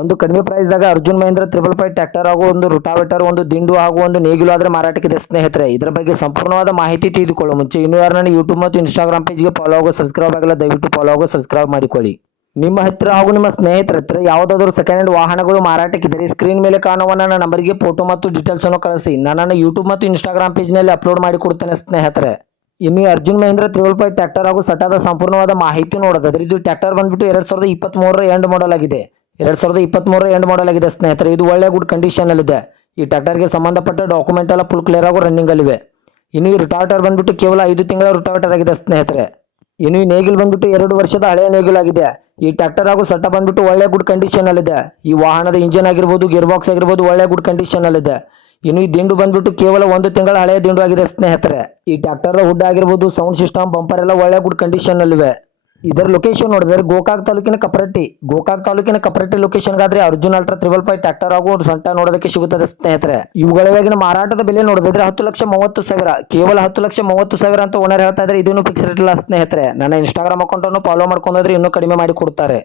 ಒಂದು ಕಡಿಮೆ ಪ್ರೈಸ್ದಾಗ ಅರ್ಜುನ್ ಮಹೇಂದ್ರ 555 ಟ್ರ್ಯಾಕ್ಟರ್ ಹಾಗೂ ಒಂದು ರುಟಾವೇಟರ್, ಒಂದು ದಿಂಡು ಹಾಗೂ ಒಂದು ನೇಗಿಲು ಆದ್ರೆ ಮಾರಾಟಕ್ಕಿದೆ ಸ್ನೇಹಿತರೆ. ಇದರ ಬಗ್ಗೆ ಸಂಪೂರ್ಣವಾದ ಮಾಹಿತಿ ತಿಳಿದುಕೊಳ್ಳೋ ಮುಂಚೆ ಇನ್ನೂ ಯಾರು ನನ್ನ ಯೂಟ್ಯೂಬ್ ಮತ್ತು ಇನ್ಸ್ಟಾಗ್ರಾಮ್ ಪೇಜ್ಗೆ ಫಾಲೋ ಆಗೋ ಸಬ್ಸ್ಕ್ರೈಬ್ ಆಗಿಲ್ಲ, ದಯವಿಟ್ಟು ಫಾಲೋ ಆಗೋ ಸಬ್ಸ್ಕ್ರೈಬ್ ಮಾಡಿಕೊಳ್ಳಿ. ನಿಮ್ಮ ಹತ್ತಿರ ಹಾಗೂ ನಿಮ್ಮ ಸ್ನೇಹಿತರ ಹತ್ತಿರ ಯಾವುದಾದರೂ ಸೆಕೆಂಡ್ ಹ್ಯಾಂಡ್ ವಾಹನಗಳು ಮಾರಾಟಕ್ಕಿದ್ದರೆ ಸ್ಕ್ರೀನ್ ಮೇಲೆ ಕಾಣುವ ನನ್ನ ನಂಬರ್ಗೆ ಫೋಟೋ ಮತ್ತು ಡೀಟೇಲ್ಸ್ ಅನ್ನು ಕಳಿಸಿ. ನಾನು ಯೂಟ್ಯೂಬ್ ಮತ್ತು ಇನ್ಸ್ಟಾಗ್ರಾಮ್ ಪೇಜ್ನಲ್ಲಿ ಅಪ್ಲೋಡ್ ಮಾಡಿ ಕೊಡ್ತೇನೆ ಸ್ನೇಹಿತರೆ. ಇನ್ನು ಅರ್ಜುನ್ ಮಹೇಂದ್ರ 555 ಟ್ರ್ಯಾಕ್ಟರ್ ಹಾಗೂ ಸಟಾದ ಸಂಪೂರ್ಣವಾದ ಮಾಹಿತಿ ನೋಡೋದಾದ್ರೆ ಇದು ಟ್ರ್ಯಾಕ್ಟರ್ ಬಂದ್ಬಿಟ್ಟು 2023 ಎಂಡ್ ಮಾಡಲ್ ಆಗಿದೆ. 2023 ಎಂಡ್ ಮಾಡಲ್ ಆಗಿದೆ ಸ್ನೇಹಿತರೆ. ಇದು ಒಳ್ಳೆ ಗುಡ್ ಕಂಡೀಷನ್ ಅಲ್ಲಿದೆ. ಈ ಟ್ರ್ಯಾಕ್ಟರ್ಗೆ ಸಂಬಂಧಪಟ್ಟ ಡಾಕ್ಯುಮೆಂಟ್ ಎಲ್ಲ ಫುಲ್ ಕ್ಲಿಯರ್ ಆಗೋ ರನ್ನಿಂಗ್ ಅಲ್ಲಿವೆ. ಇನ್ನು ಈ ರುಟಾವೇಟರ್ ಬಂದ್ಬಿಟ್ಟು ಕೇವಲ 5 ತಿಂಗಳ ರುಟಾವೇಟರ್ ಆಗಿದೆ ಸ್ನೇಹಿತರೆ. ಇನ್ನು ಈ ನೇಗಿಲ್ ಬಂದ್ಬಿಟ್ಟು 2 ವರ್ಷದ ಹಳೆಯ ನೇಗಿಲ್ ಆಗಿದೆ. ಈ ಟ್ರ್ಯಾಕ್ಟರ್ ಹಾಗೂ ಸಟ್ಟ ಬಂದ್ಬಿಟ್ಟು ಒಳ್ಳೆ ಗುಡ್ ಕಂಡೀಷನ್ ಅಲ್ಲಿದೆ. ಈ ವಾಹನದ ಇಂಜಿನ್ ಆಗಿರ್ಬೋದು, ಗೇರ್ ಬಾಕ್ಸ್ ಆಗಿರ್ಬೋದು ಒಳ್ಳೆ ಗುಡ್ ಕಂಡೀಷನ್ ಅಲ್ಲಿದೆ. ಇನ್ನು ಈ ದಿಂಡು ಬಂದ್ಬಿಟ್ಟು ಕೇವಲ 1 ತಿಂಗಳ ಹಳೆಯ ದಿಂಡು ಆಗಿದೆ ಸ್ನೇಹಿತರೆ. ಈ ಟ್ರ್ಯಾಕ್ಟರ್ ಹುಡ್ ಆಗಿರ್ಬೋದು, ಸೌಂಡ್ ಸಿಸ್ಟಮ್, ಬಂಪರ್ ಎಲ್ಲ ಒಳ್ಳೆ ಗುಡ್ ಕಂಡೀಷನ್ ಅಲ್ಲಿವೆ. ಇದರ ಲೊಕೇಶನ್ ನೋಡಿದ್ರೆ ಗೋಕಾಕ್ ತಾಲೂಕಿನ ಕಪರಟ್ಟಿ ಲೊಕೇಶನ್ಗಾದ್ರೆ ಅರ್ಜುನ್ ಅಲ್ಟ್ರಾ 555 ಟ್ರ್ಯಾಕ್ಟರ್ ಹಾಗೂ ಸೊಂಟ ನೋಡೋದಕ್ಕೆ ಸಿಗುತ್ತದೆ ಸ್ನೇಹಿತರೆ. ಇವುಗಳಿಗಿನ ಮಾರಾಟದ ಬೆಲೆ ನೋಡಿದ್ರೆ 10,30,000, ಕೇವಲ 10,30,000 ಅಂತ ಓನರ್ ಹೇಳ್ತಾ ಇದ್ರೆ ಇದನ್ನು ಫಿಕ್ಸ್ ರೇಟ್ ಇಲ್ಲ ಸ್ನೇಹಿತರೆ. ನನ್ನ ಇನ್ಸ್ಟಾಗ್ರಾಮ್ ಅಕೌಂಟ್ ಅನ್ನು ಫಾಲೋ ಮಾಡ್ಕೊಂಡ್ರೆ ಇನ್ನೂ ಕಡಿಮೆ ಮಾಡಿ ಕೊಡ್ತಾರೆ.